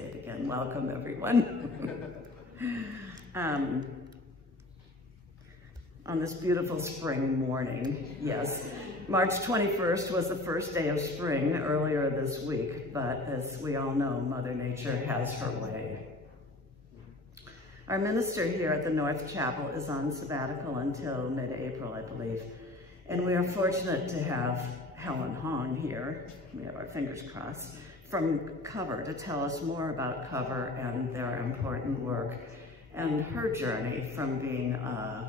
say it again. Welcome, everyone. On this beautiful spring morning, yes. March 21st was the first day of spring earlier this week, but as we all know, Mother Nature has her way. Our minister here at the North Chapel is on sabbatical until mid-April, I believe, and we are fortunate to have Helen here, we have our fingers crossed, from Cover to tell us more about Cover and their important work and her journey from being an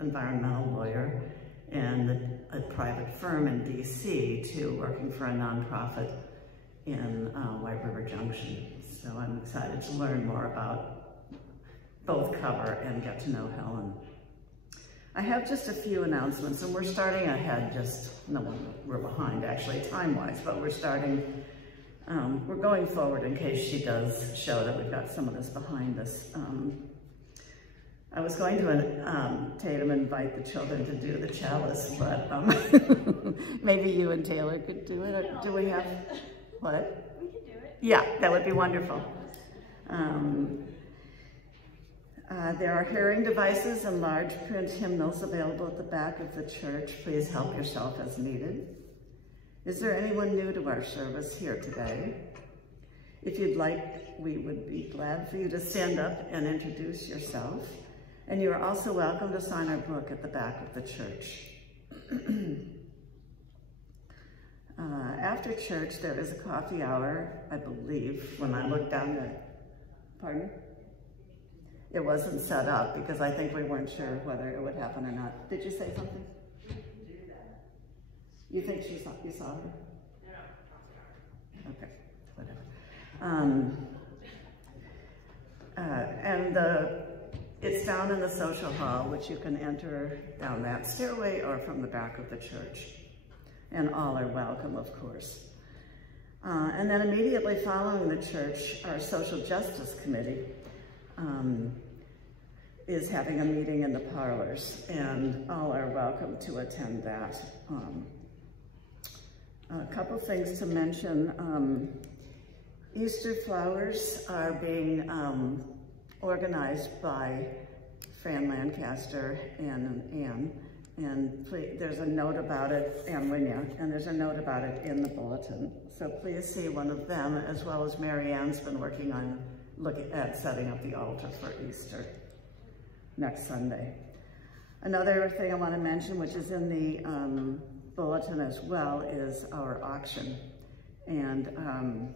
environmental lawyer in a private firm in DC to working for a nonprofit in White River Junction. So I'm excited to learn more about both Cover and get to know Helen. I have just a few announcements, and we're starting ahead, we're behind actually time-wise, but we're starting, we're going forward in case she does show that we've got some of this behind us. I was going to, Tatum, invite the children to do the chalice, but maybe you and Taylor could do it, or do we have, what? We could do it. Yeah, that would be wonderful. There are hearing devices and large print hymnals available at the back of the church. Please help yourself as needed. Is there anyone new to our service here today? If you'd like, we would be glad for you to stand up and introduce yourself. And you are also welcome to sign our book at the back of the church. After church, there is a coffee hour, I believe, when I looked down there. Pardon? It wasn't set up because I think we weren't sure whether it would happen or not. Did you say something? We can do that. You think you saw her? No. Okay, whatever. It's down in the social hall, which you can enter down that stairway or from the back of the church. And all are welcome, of course. And then immediately following the church, our Social Justice Committee is having a meeting in the parlors, and all are welcome to attend that. A couple things to mention. Easter flowers are being organized by Fran Lancaster and Ann, and there's a note about it, and there's a note about it in the bulletin. So please see one of them, as well as Mary Ann's been working on looking at setting up the altar for Easter next Sunday. Another thing I want to mention, which is in the bulletin as well, is our auction. And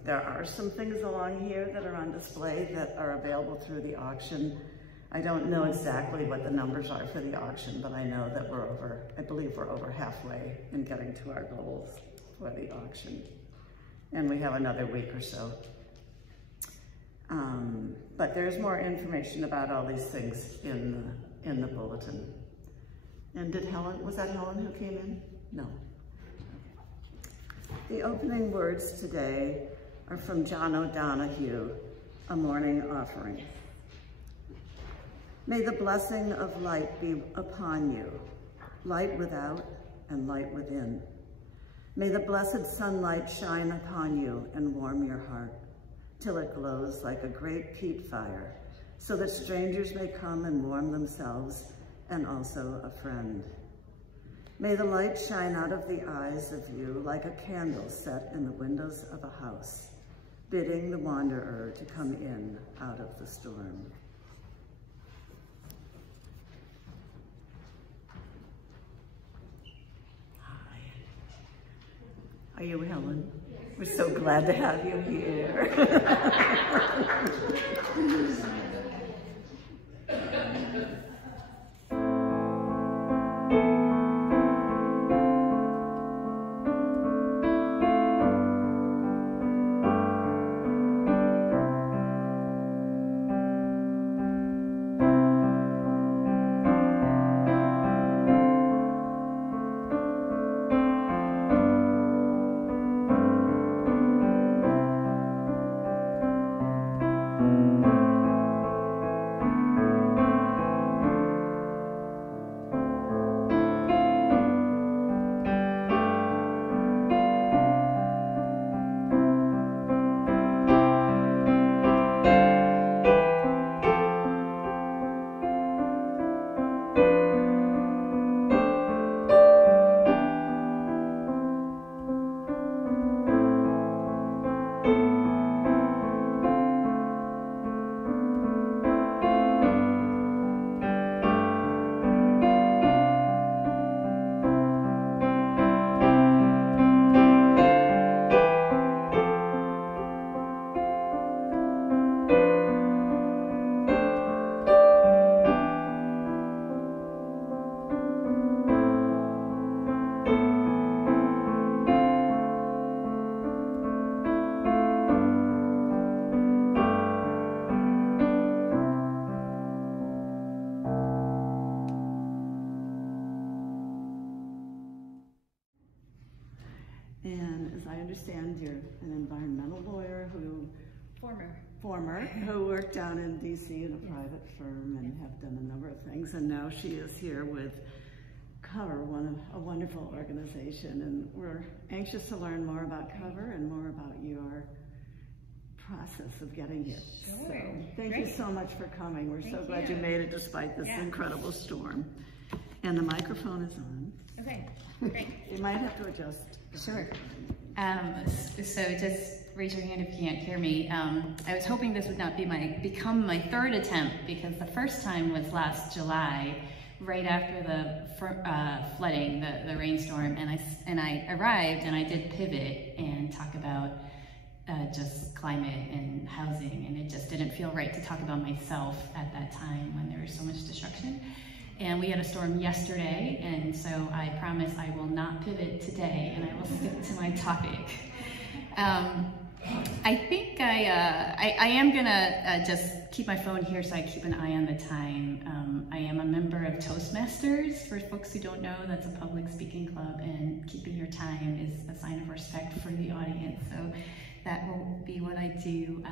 there are some things along here that are on display that are available through the auction. I don't know exactly what the numbers are for the auction, but I know that I believe we're over halfway in getting to our goals for the auction. And we have another week or so. But there's more information about all these things in the bulletin. And was that Helen who came in? No. The opening words today are from John O'Donohue, A Morning Offering. May the blessing of light be upon you, light without and light within. May the blessed sunlight shine upon you and warm your heart, till it glows like a great peat fire, so that strangers may come and warm themselves, and also a friend. May the light shine out of the eyes of you like a candle set in the windows of a house, bidding the wanderer to come in out of the storm. Hi. Are you Helen? We're so glad to have you here. And as I understand, you're an environmental lawyer who... Former, who worked down in DC in a private firm and have done a number of things. And now she is here with Cover, a wonderful organization. And we're anxious to learn more about Cover and more about your process of getting here. Sure. So thank you so much for coming. We're so glad you made it despite this incredible storm. And the microphone is on. Okay, great. You might have to adjust. Sure. So just raise your hand if you can't hear me. I was hoping this would not be become my third attempt, because the first time was last July, right after the flooding, the rainstorm, and I arrived and I did pivot and talk about just climate and housing, and it just didn't feel right to talk about myself at that time when there was so much destruction. And we had a storm yesterday, and so I promise I will not pivot today, and I will stick to my topic. I think I am gonna just keep my phone here so I keep an eye on the time. I am a member of Toastmasters. For folks who don't know, that's a public speaking club, and keeping your time is a sign of respect for the audience. So that will be what I do.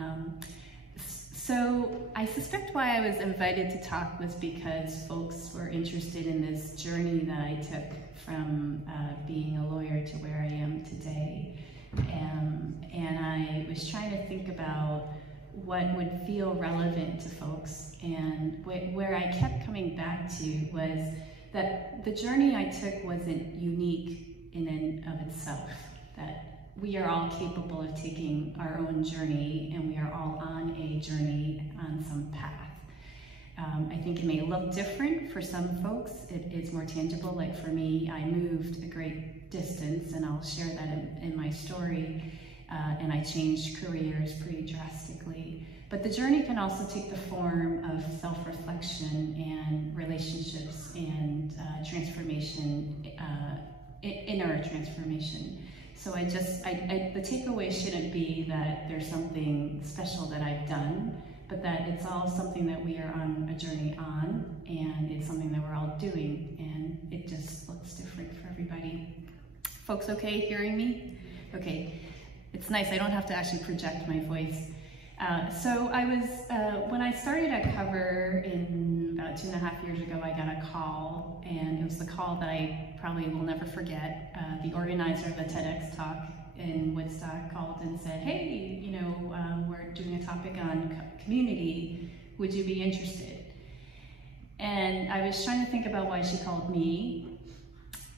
So I suspect why I was invited to talk was because folks were interested in this journey that I took from being a lawyer to where I am today. And I was trying to think about what would feel relevant to folks, and where I kept coming back to was that the journey I took wasn't unique in and of itself, that we are all capable of taking our own journey, and we are all on a journey on some path. I think it may look different for some folks. It is more tangible. Like for me, I moved a great distance, and I'll share that in my story, and I changed careers pretty drastically. But the journey can also take the form of self-reflection and relationships and transformation, inner transformation. So the takeaway shouldn't be that there's something special that I've done, but that it's all something that we are on a journey on, and it's something that we're all doing, and it just looks different for everybody. Folks okay hearing me? Okay, it's nice, I don't have to actually project my voice. So I was, when I started at Cover in about 2.5 years ago, I got a call, and it was the call that I probably will never forget. The organizer of the TEDx talk in Woodstock called and said, hey, you know, we're doing a topic on community, would you be interested? And I was trying to think about why she called me.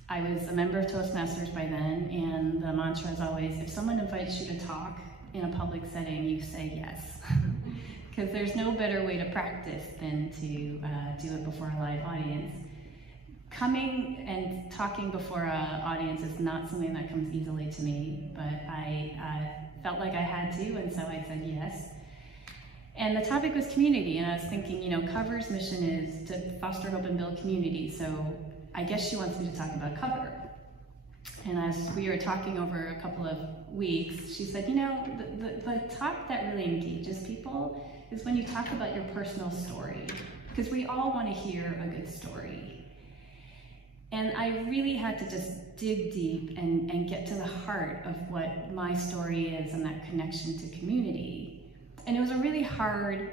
I was a member of Toastmasters by then, and the mantra is always, if someone invites you to talk in a public setting, you say yes. Because there's no better way to practice than to do it before a live audience. Coming and talking before an audience is not something that comes easily to me, but I felt like I had to, and so I said yes. And the topic was community, and I was thinking, you know, Cover's mission is to foster hope and build community, so I guess she wants me to talk about Cover. And as we were talking over a couple of weeks, she said, you know, the talk that really engages people is when you talk about your personal story, because we all want to hear a good story. And I really had to just dig deep and get to the heart of what my story is and that connection to community. And it was a really hard,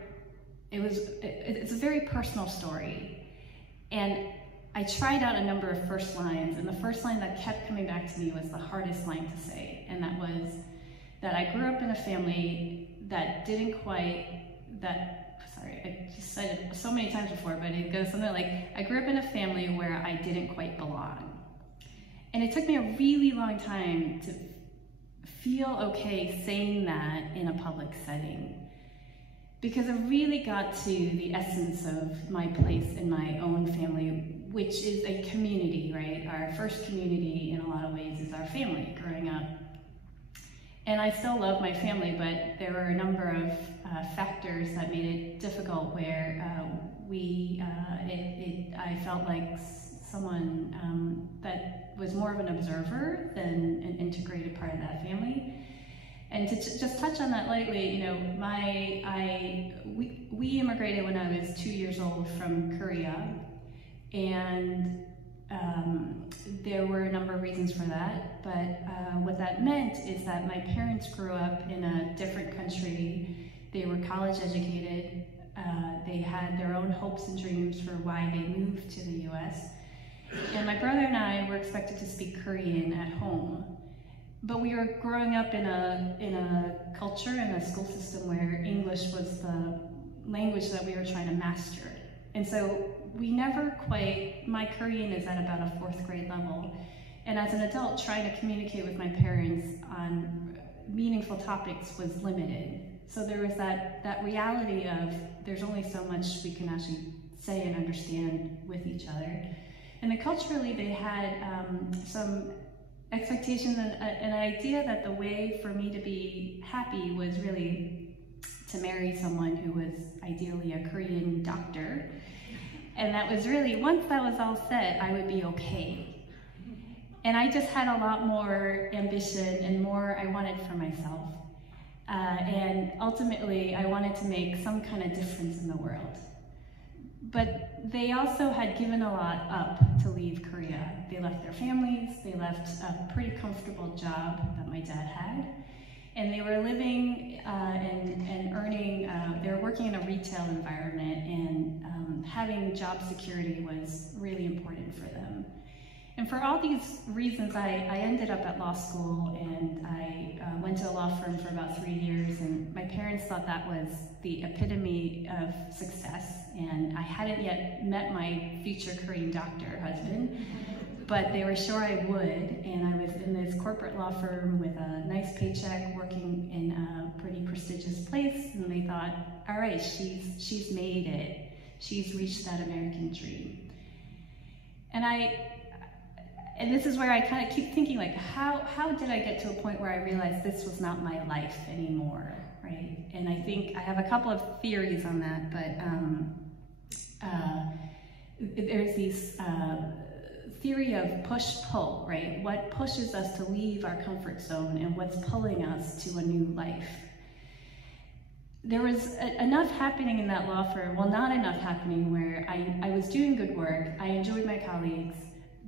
it's a very personal story. And I tried out a number of first lines, and the first line that kept coming back to me was the hardest line to say, and that was that I grew up in a family that didn't quite, I just said it so many times before, but it goes something like, I grew up in a family where I didn't quite belong. And it took me a really long time to feel okay saying that in a public setting, because it really got to the essence of my place in my own family, which is a community, right? Our first community in a lot of ways is our family growing up. And I still love my family, but there were a number of factors that made it difficult where I felt like someone that was more of an observer than an integrated part of that family. And to just touch on that lightly, you know, we immigrated when I was 2 years old from Korea, and There were a number of reasons for that, but what that meant is that my parents grew up in a different country. They were college educated. They had their own hopes and dreams for why they moved to the US. And my brother and I were expected to speak Korean at home. But we were growing up in a culture and a school system where English was the language that we were trying to master. And so we never quite, my Korean is at about a 4th grade level. And as an adult, trying to communicate with my parents on meaningful topics was limited. So there was that reality of there's only so much we can actually say and understand with each other. And then culturally, they had some expectations and an idea that the way for me to be happy was really to marry someone who was ideally a Korean doctor. And that was really, once that was all set, I would be okay. And I just had a lot more ambition and more I wanted for myself. And ultimately, I wanted to make some kind of difference in the world. But they also had given a lot up to leave Korea. They left their families, they left a pretty comfortable job that my dad had, and they were living and earning, they were working in a retail environment, and having job security was really important for them. And for all these reasons, I ended up at law school, and I went to a law firm for about 3 years, and my parents thought that was the epitome of success, and I hadn't yet met my future Korean doctor husband, but they were sure I would, and I was in this corporate law firm with a nice paycheck, working in a pretty prestigious place, and they thought, all right, she's made it. She's reached that American dream. And this is where I kind of keep thinking, like, how did I get to a point where I realized this was not my life anymore, right? And I think I have a couple of theories on that, but there's this theory of push-pull, right? What pushes us to leave our comfort zone and what's pulling us to a new life. There was enough happening in that law firm, well, not enough happening where I was doing good work, I enjoyed my colleagues,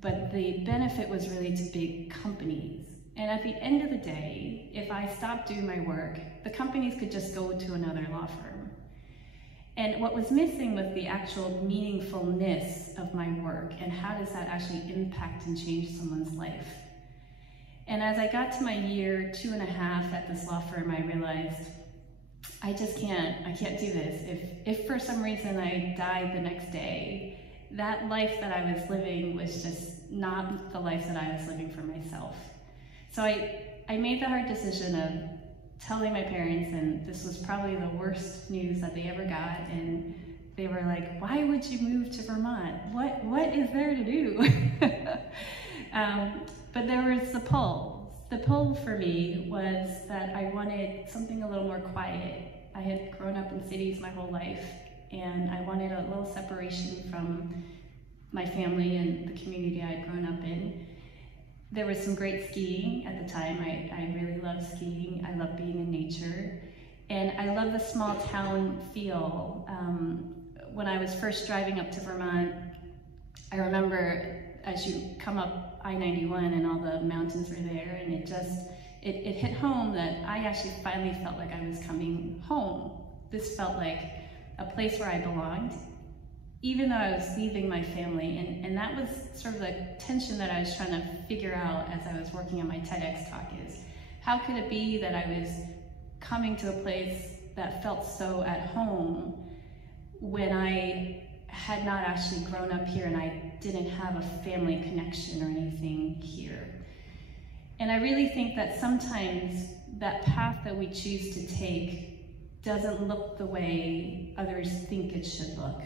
but the benefit was really to big companies. And at the end of the day, if I stopped doing my work, the companies could just go to another law firm. And what was missing was the actual meaningfulness of my work, and how does that actually impact and change someone's life. And as I got to my year 2.5 at this law firm, I realized, I can't do this. If for some reason I died the next day, that life that I was living was just not the life that I was living for myself. So I made the hard decision of telling my parents, and this was probably the worst news that they ever got, and they were like, why would you move to Vermont? What is there to do? But there was the pull. The pull for me was that I wanted something a little more quiet. I had grown up in cities my whole life, and I wanted a little separation from my family and the community I had grown up in. There was some great skiing at the time. I really loved skiing. I loved being in nature. And I love the small town feel. When I was first driving up to Vermont, I remember as you come up I-91 and all the mountains were there, and it hit home that I actually finally felt like I was coming home. This felt like a place where I belonged, even though I was leaving my family. And that was sort of the tension that I was trying to figure out as I was working on my TEDx talk, is how could it be that I was coming to a place that felt so at home when I had not actually grown up here and I didn't have a family connection or anything here. And I really think that sometimes that path that we choose to take doesn't look the way others think it should look.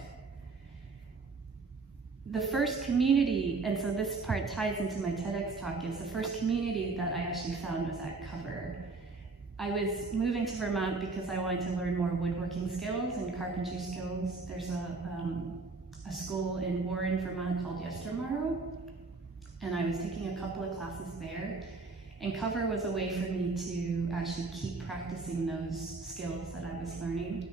The first community, and so this part ties into my TEDx talk, is the first community that I actually found was at Cover. I was moving to Vermont because I wanted to learn more woodworking skills and carpentry skills. There's a school in Warren, Vermont called Yestermorrow, and I was taking a couple of classes there. And Cover was a way for me to actually keep practicing those skills that I was learning.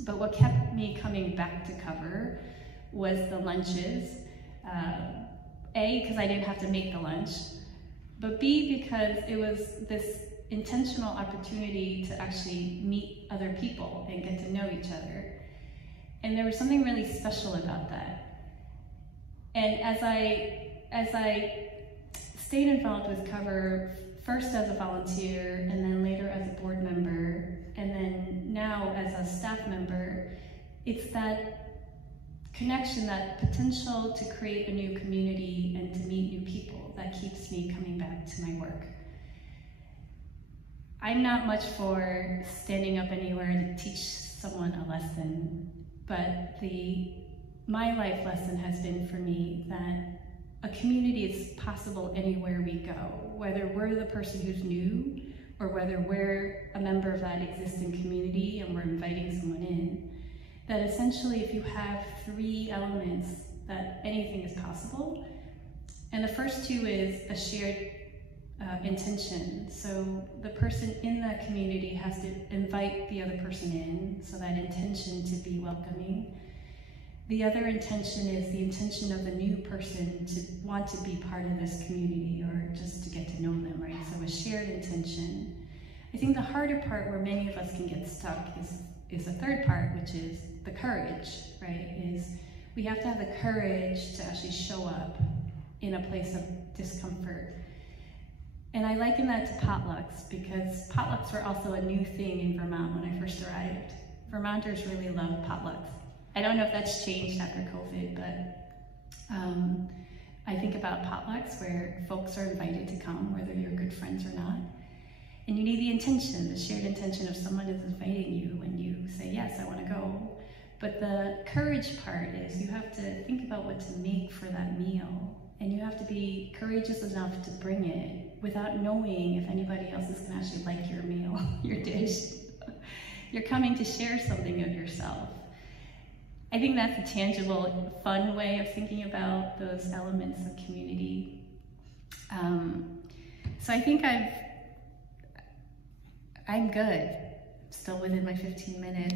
But what kept me coming back to Cover was the lunches. A, because I didn't have to make the lunch, but B, because it was this intentional opportunity to actually meet other people and get to know each other. And there was something really special about that. And as I stayed involved with Cover, first as a volunteer, and then later as a board member, and then now as a staff member, it's that connection, that potential to create a new community and to meet new people that keeps me coming back to my work. I'm not much for standing up anywhere to teach someone a lesson, but my life lesson has been for me that a community is possible anywhere we go, whether we're the person who's new or whether we're a member of that existing community and we're inviting someone in. That essentially if you have 3 elements, that anything is possible. And the first 2 is a shared intention. So the person in that community has to invite the other person in, so that intention to be welcoming. The other intention is the intention of the new person to want to be part of this community or just to get to know them, right? So a shared intention. I think the harder part where many of us can get stuck is the third part, which is the courage, right? Is we have to have the courage to actually show up in a place of discomfort. And I liken that to potlucks, because potlucks were also a new thing in Vermont when I first arrived. Vermonters really love potlucks. I don't know if that's changed after COVID, but I think about potlucks where folks are invited to come, whether you're good friends or not. And you need the intention, the shared intention of someone is inviting you when you say, yes, I want to go. But the courage part is you have to think about what to make for that meal. And you have to be courageous enough to bring it without knowing if anybody else is going to actually like your meal, your dish. You're coming to share something of yourself. I think that's a tangible, fun way of thinking about those elements of community. So I think I'm good, still within my 15 minutes.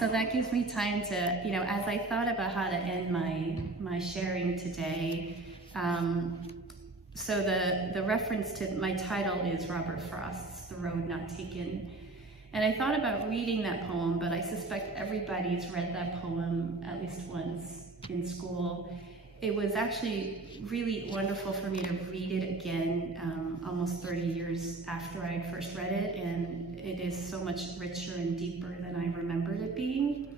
So that gives me time to, as I thought about how to end my sharing today, so the reference to my title is Robert Frost's The Road Not Taken. And I thought about reading that poem, but I suspect everybody's read that poem at least once in school. It was actually really wonderful for me to read it again almost 30 years after I had first read it, and it is so much richer and deeper than I remembered it being.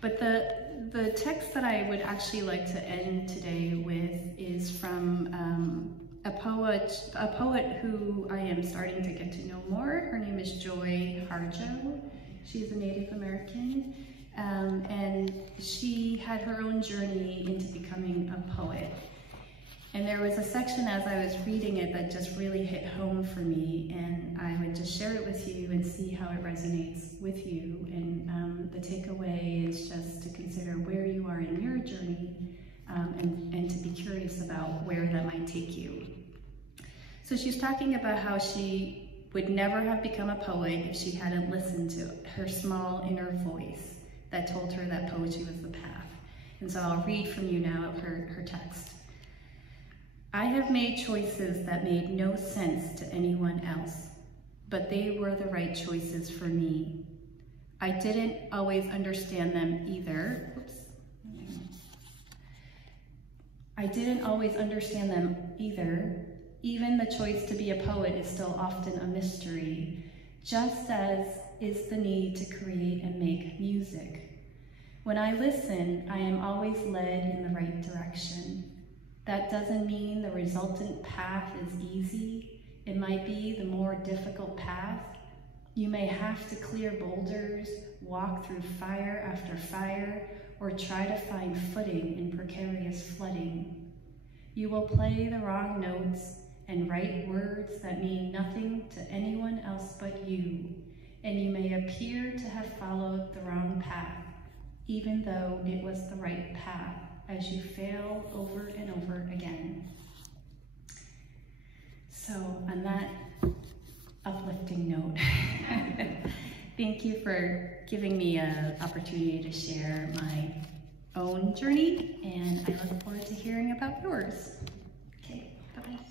But the text that I would actually like to end today with is from a poet who I am starting to get to know more. Her name is Joy Harjo. She's a Native American, and she had her own journey into becoming a poet. And there was a section as I was reading it that just really hit home for me, and I would just share it with you and see how it resonates with you. And the takeaway is just to consider where you are in your journey, and to be curious about where that might take you. So she's talking about how she would never have become a poet if she hadn't listened to her small inner voice that told her that poetry was the path. And so I'll read from you now her text. I have made choices that made no sense to anyone else, but they were the right choices for me. I didn't always understand them either. I didn't always understand them either. Even the choice to be a poet is still often a mystery, just as is the need to create and make music. When I listen, I am always led in the right direction. That doesn't mean the resultant path is easy. It might be the more difficult path. You may have to clear boulders, walk through fire after fire, or try to find footing in precarious flooding. You will play the wrong notes and write words that mean nothing to anyone else but you, and you may appear to have followed the wrong path, even though it was the right path, as you fail over and over again. So on that uplifting note, thank you for giving me an opportunity to share my own journey, and I look forward to hearing about yours. Okay, bye-bye.